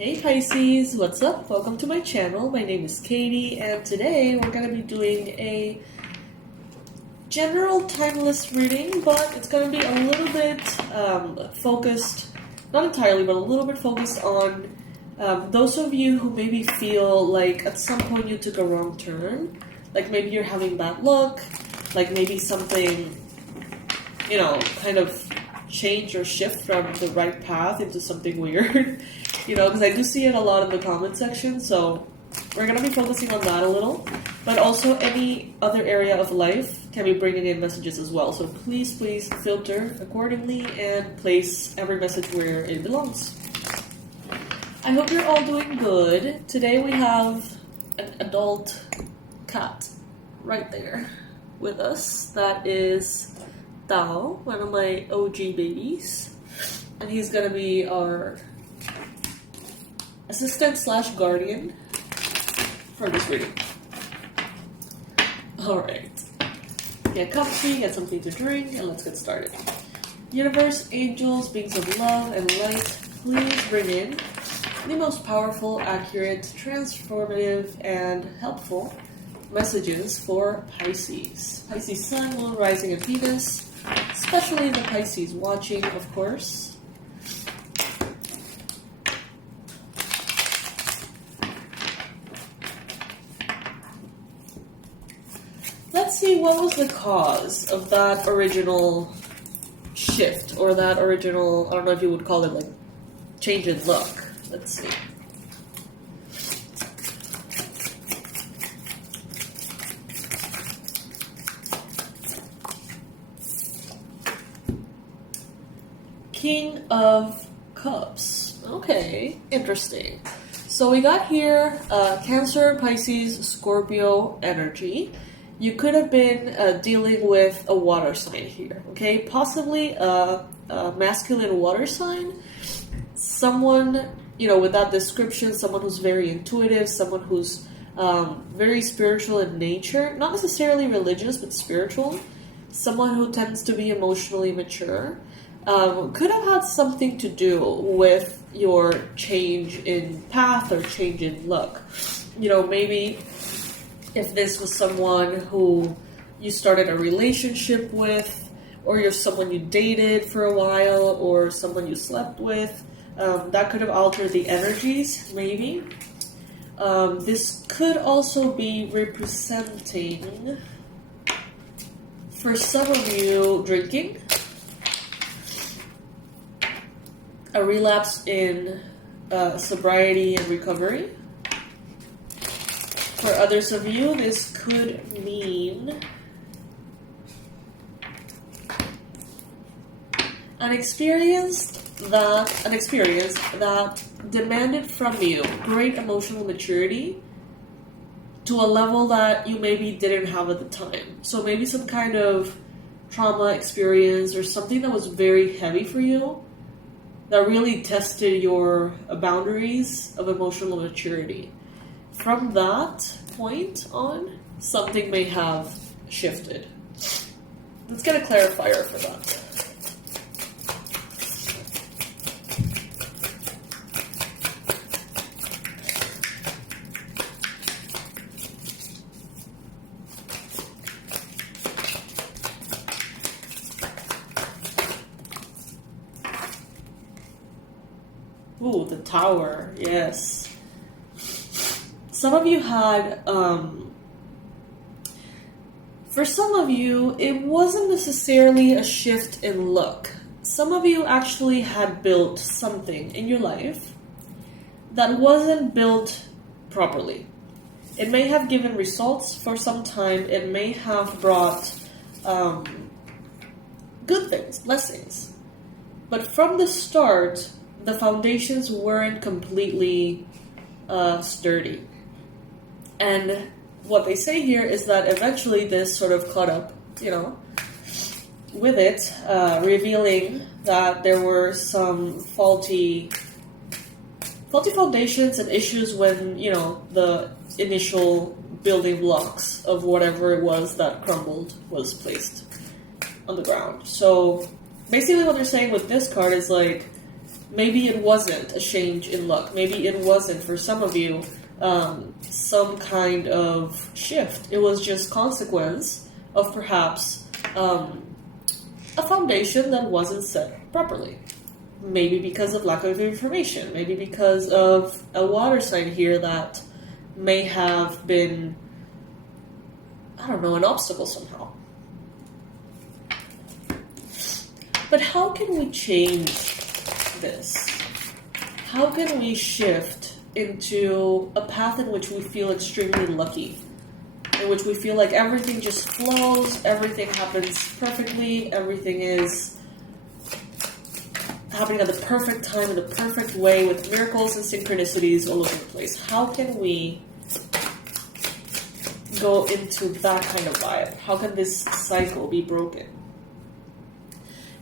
Hey Pisces, what's up? Welcome to my channel. My name is Katie, and today we're going to be doing a general timeless reading, but it's going to be a little bit focused, not entirely, but a little bit focused on those of you who maybe feel like at some point you took a wrong turn, like maybe you're having bad luck, like maybe something, kind of change or shift from the right path into something weird. Because I do see it a lot in the comment section, so we're going to be focusing on that a little, but also any other area of life can be bringing in messages as well, so please filter accordingly and place every message where it belongs. I hope you're all doing good. Today we have an adult cat right there with us. That is Tao, one of my OG babies, and he's going to be our assistant / guardian for this reading. Alright. Get comfy, get something to drink, and let's get started. Universe, angels, beings of love and light, please bring in the most powerful, accurate, transformative, and helpful messages for Pisces. Pisces Sun, Moon, Rising, and Venus, especially the Pisces watching, of course. Let's see, what was the cause of that original shift, or that original, I don't know if you would call it like change in luck. Let's see. King of Cups. Okay, interesting. So we got here Cancer, Pisces, Scorpio energy. You could have been dealing with a water sign here, okay? Possibly a masculine water sign. Someone, with that description, someone who's very intuitive, someone who's very spiritual in nature. Not necessarily religious, but spiritual. Someone who tends to be emotionally mature. Could have had something to do with your change in path or change in luck. Maybe if this was someone who you started a relationship with, or you're someone you dated for a while, or someone you slept with, that could have altered the energies, maybe. This could also be representing, for some of you, drinking, a relapse in sobriety and recovery. For others of you, this could mean an experience that demanded from you great emotional maturity to a level that you maybe didn't have at the time. So maybe some kind of trauma experience or something that was very heavy for you that really tested your boundaries of emotional maturity. From that point on, something may have shifted. Let's get a clarifier for that. Ooh, the Tower, yes. Some of you had, for some of you, it wasn't necessarily a shift in luck. Some of you actually had built something in your life that wasn't built properly. It may have given results for some time. It may have brought good things, blessings. But from the start, the foundations weren't completely sturdy. And what they say here is that eventually this sort of caught up, with it, revealing that there were some faulty foundations and issues when, the initial building blocks of whatever it was that crumbled was placed on the ground. So basically what they're saying with this card is like, Maybe it wasn't a change in luck. Maybe it wasn't, for some of you, some kind of shift. It was just consequence of perhaps a foundation that wasn't set properly. Maybe because of lack of information. Maybe because of a water sign here that may have been, I don't know, an obstacle somehow. But how can we change this? How can we shift into a path in which we feel extremely lucky? In which we feel like everything just flows, everything happens perfectly, everything is happening at the perfect time, in the perfect way, with miracles and synchronicities all over the place. How can we go into that kind of vibe? How can this cycle be broken?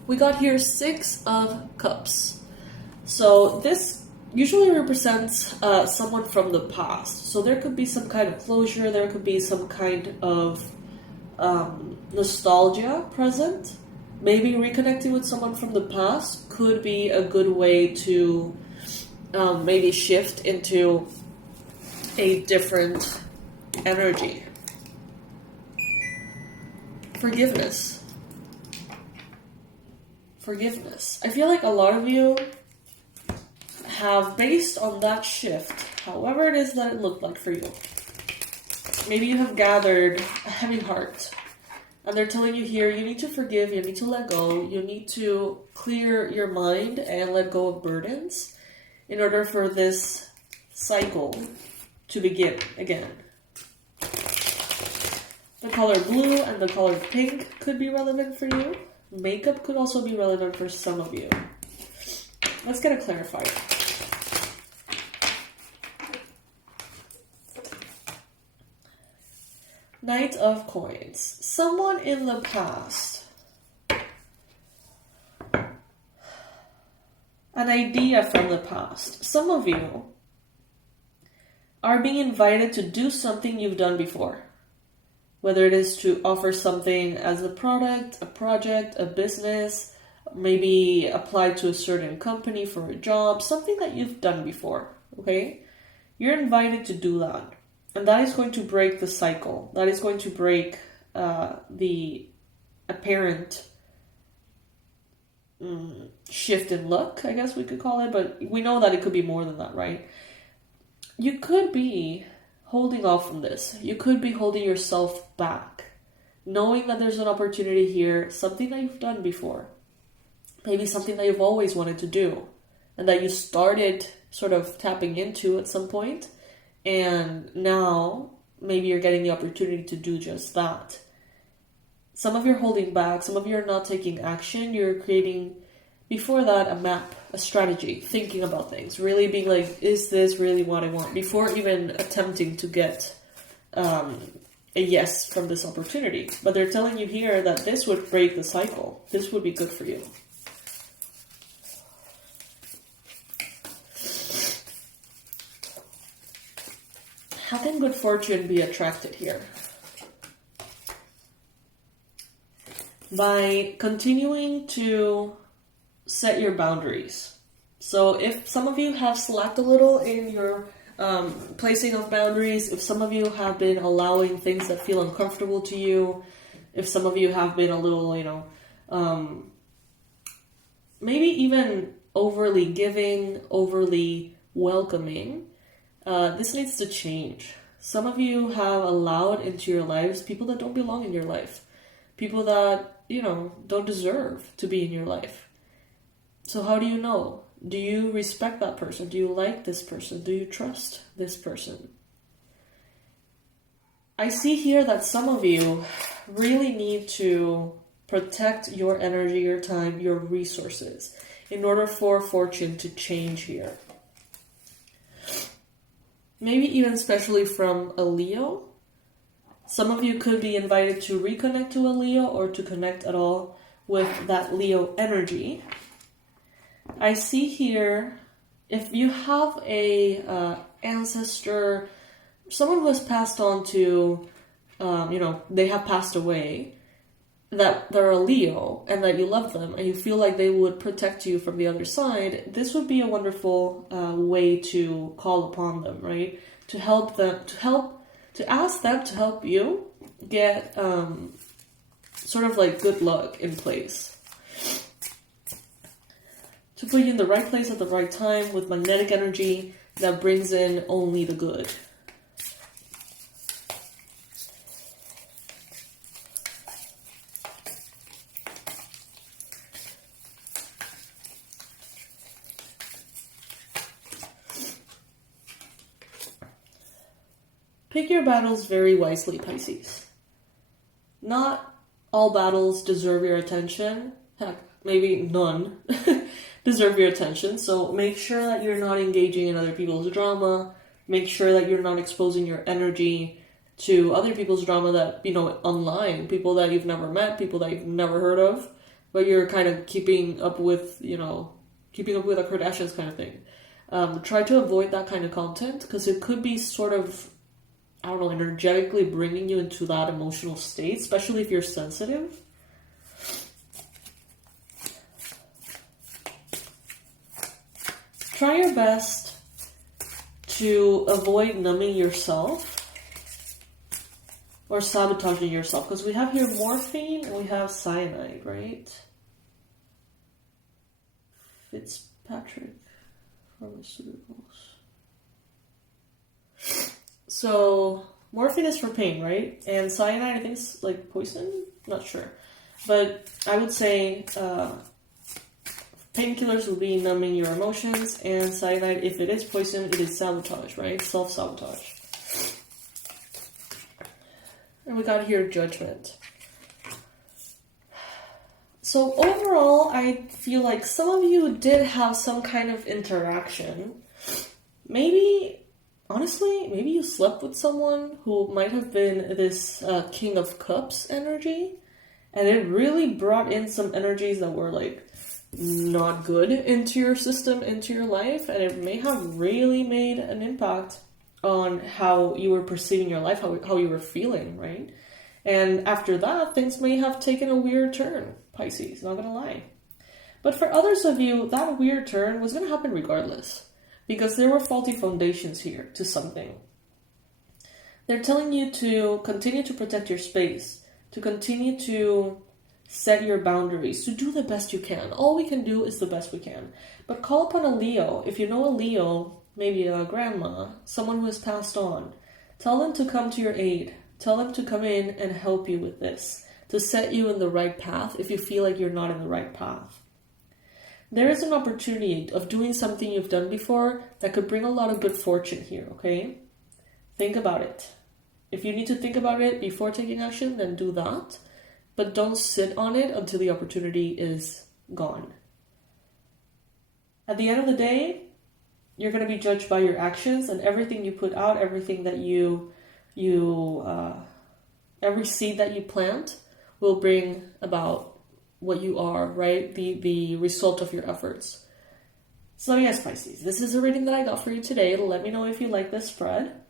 We got here 6 of Cups. So this usually represents someone from the past. So there could be some kind of closure, there could be some kind of nostalgia present. Maybe reconnecting with someone from the past could be a good way to maybe shift into a different energy. Forgiveness. Forgiveness. I feel like a lot of you have, based on that shift, however it is that it looked like for you, maybe you have gathered a heavy heart. And they're telling you here, you need to forgive, you need to let go, you need to clear your mind and let go of burdens in order for this cycle to begin again. The color blue and the color pink could be relevant for you. Makeup could also be relevant for some of you. Let's get a clarifier. Knight of Coins. Someone in the past. An idea from the past. Some of you are being invited to do something you've done before. Whether it is to offer something as a product, a project, a business, maybe apply to a certain company for a job, something that you've done before, okay? You're invited to do that. And that is going to break the cycle. That is going to break the apparent shift in luck, I guess we could call it. But we know that it could be more than that, right? You could be holding off from this. You could be holding yourself back, knowing that there's an opportunity here, something that you've done before. Maybe something that you've always wanted to do and that you started sort of tapping into at some point. And now, maybe you're getting the opportunity to do just that. Some of you are holding back. Some of you are not taking action. You're creating, before that, a map, a strategy, thinking about things. Really being like, is this really what I want? Before even attempting to get a yes from this opportunity. But they're telling you here that this would break the cycle. This would be good for you. How can good fortune be attracted here? By continuing to set your boundaries. So if some of you have slacked a little in your placing of boundaries, if some of you have been allowing things that feel uncomfortable to you, if some of you have been a little, maybe even overly giving, overly welcoming, this needs to change. Some of you have allowed into your lives people that don't belong in your life. People that, don't deserve to be in your life. So how do you know? Do you respect that person? Do you like this person? Do you trust this person? I see here that some of you really need to protect your energy, your time, your resources in order for fortune to change here. Maybe even especially from a Leo. Some of you could be invited to reconnect to a Leo or to connect at all with that Leo energy. I see here, if you have a ancestor, someone who has passed on to, they have passed away, that they're a Leo and that you love them and you feel like they would protect you from the other side, this would be a wonderful way to call upon them, right? To help them, to ask them to help you get sort of like good luck in place. To put you in the right place at the right time with magnetic energy that brings in only the good. Pick your battles very wisely, Pisces. Not all battles deserve your attention. Heck, maybe none deserve your attention. So make sure that you're not engaging in other people's drama. Make sure that you're not exposing your energy to other people's drama that, online, people that you've never met, people that you've never heard of, but you're kind of keeping up with a Kardashians kind of thing. Try to avoid that kind of content because it could be sort of, energetically bringing you into that emotional state, especially if you're sensitive. Try your best to avoid numbing yourself or sabotaging yourself, because we have here morphine and we have cyanide, right? Fitzpatrick Pharmaceuticals. So, morphine is for pain, right? And cyanide, I think, is like poison? Not sure. But I would say painkillers will be numbing your emotions, and cyanide, if it is poison, it is sabotage, right? Self-sabotage. And we got here judgment. So overall, I feel like some of you did have some kind of interaction. Honestly, maybe you slept with someone who might have been this King of Cups energy, and it really brought in some energies that were like not good into your system, into your life, and it may have really made an impact on how you were perceiving your life, how you were feeling, right? And after that, things may have taken a weird turn, Pisces, not gonna lie. But for others of you, that weird turn was gonna happen regardless, because there were faulty foundations here to something. They're telling you to continue to protect your space, to continue to set your boundaries, to do the best you can. All we can do is the best we can. But call upon a Leo. If you know a Leo, maybe a grandma, someone who has passed on, tell them to come to your aid. Tell them to come in and help you with this, to set you in the right path if you feel like you're not in the right path. There is an opportunity of doing something you've done before that could bring a lot of good fortune here, okay? Think about it. If you need to think about it before taking action, then do that. But don't sit on it until the opportunity is gone. At the end of the day, you're going to be judged by your actions, and everything you put out, everything that every seed that you plant will bring about what you are, right? The result of your efforts. So yes, Pisces, this is a reading that I got for you today. Let me know if you like this spread.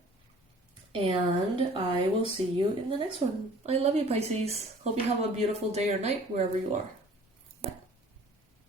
And I will see you in the next one. I love you, Pisces. Hope you have a beautiful day or night wherever you are.